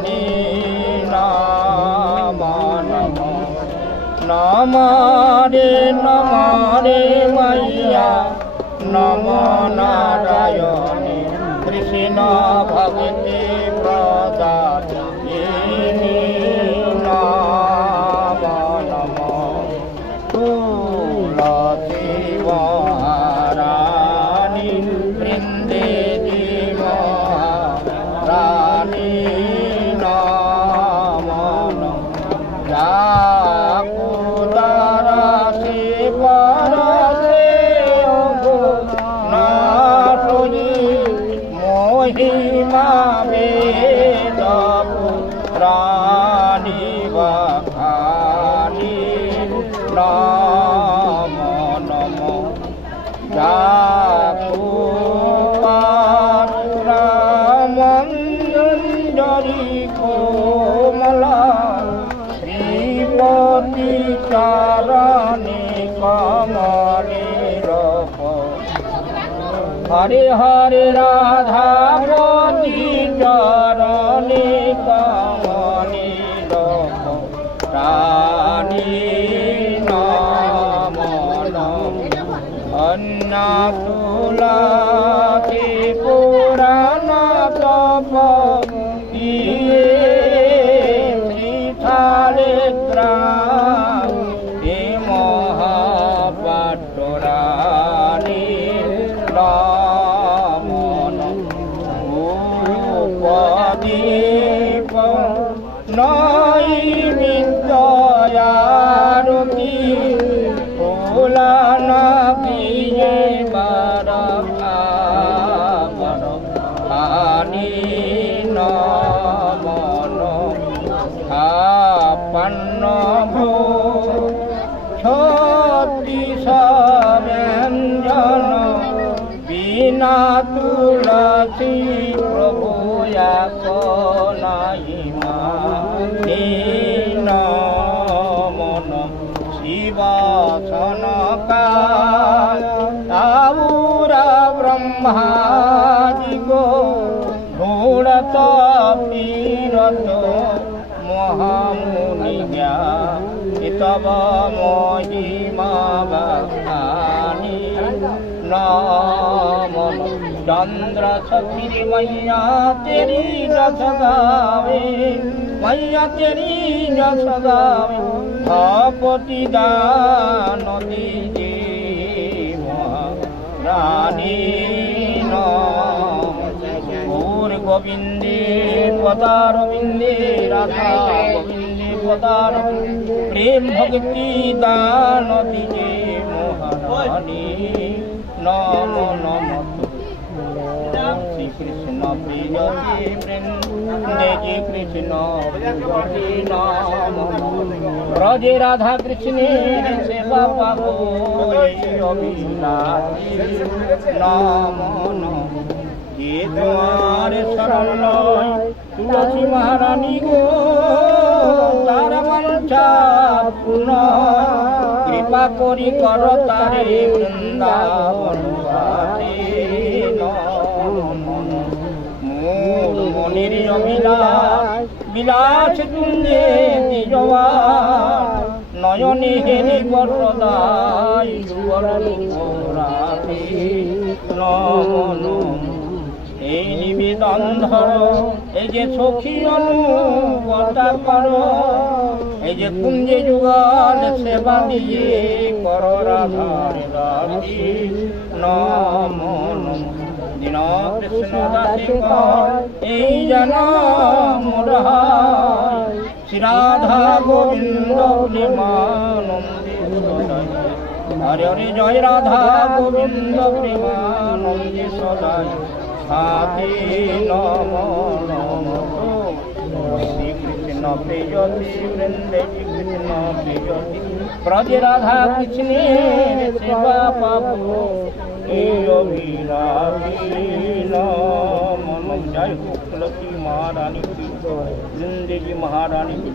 রানী নম নম নম রে মাইয়া নম নারায়ণে কৃষ্ণ ভক্তি প্রদায়িনী নম নম তুলসী মহারানী বৃন্দে মহারানী নম নম যাকুদারাসে পরসে নাটুজি মহিমা বেদ প্রাণী বাখানি নম নম যাকুপাত্রামঞ্জরি কোমলা শ্রীপতি চরণে কমলের হরে হরে রাধাপতি চরণে কমলের রানী নম নম অন্নতুলসী পুরাণ তপ শ্রীশালিগ্রামে মহাপাট্টরানী নম উপদীপ নৈমিত্তয়ারতি ফুলানা প্রিয়ে বারখানি নম আপন্ন ভো ছত্রিশ ব্যঞ্জন বিনা তুলসী প্রভু এক নাহিমা নম নম শিবাসনকাবুরা ব্রহ্মাদি গো ঘূড়ত পীরত মহামুনিজ্ঞা তব মহিমা বাখানি নম চন্দ্র সখীর मैया तेरी जस गावे मैया तेरी जस गावे अपति दान दीजे महारानी नम गौर गोविंदे पदारविंदे राधा गोविंदे पदार प्रेम भक्ति दान दीजे महारानी नम नम श्री कृष्ण प्रियसी वृंदे जी कृष्ण नाम ब्रजे राधा कृष्ण सेवा पाबो अभिलाषी नाम नम ये तुम्हारे शरण तुलसी महारानी गो तार मंचा पुनः कृपा करी कर तारे वृंदावन মনের অভিলাষ বিলাস তুন্দে দিজবা নয়নে হেরি বরদাই রাধে নম নম এই নিবেদন ধর এই যে সখী অনুবতা কর এই যে কুঞ্জে যুগল সেবা দিয়ে কর রাধার রাধি নম নম দীন কৃষ্ণ দাসী এই জন মোরহাই শ্রী রাধা গোবিন্দ প্রেমানন্দে সদাই হরে হরে জয় রাধা গোবিন্দ প্রেমানন্দে সদাই হাতে নম নম শ্রী কৃষ্ণ প্রিয়সী বৃন্দে কৃষ্ণ প্রিয়সী ব্রজে রাধা কৃষ্ণের সেবা পাবো এই অভিলাষী নম জয় তুলসী महारानी की जिंदगी महारानी की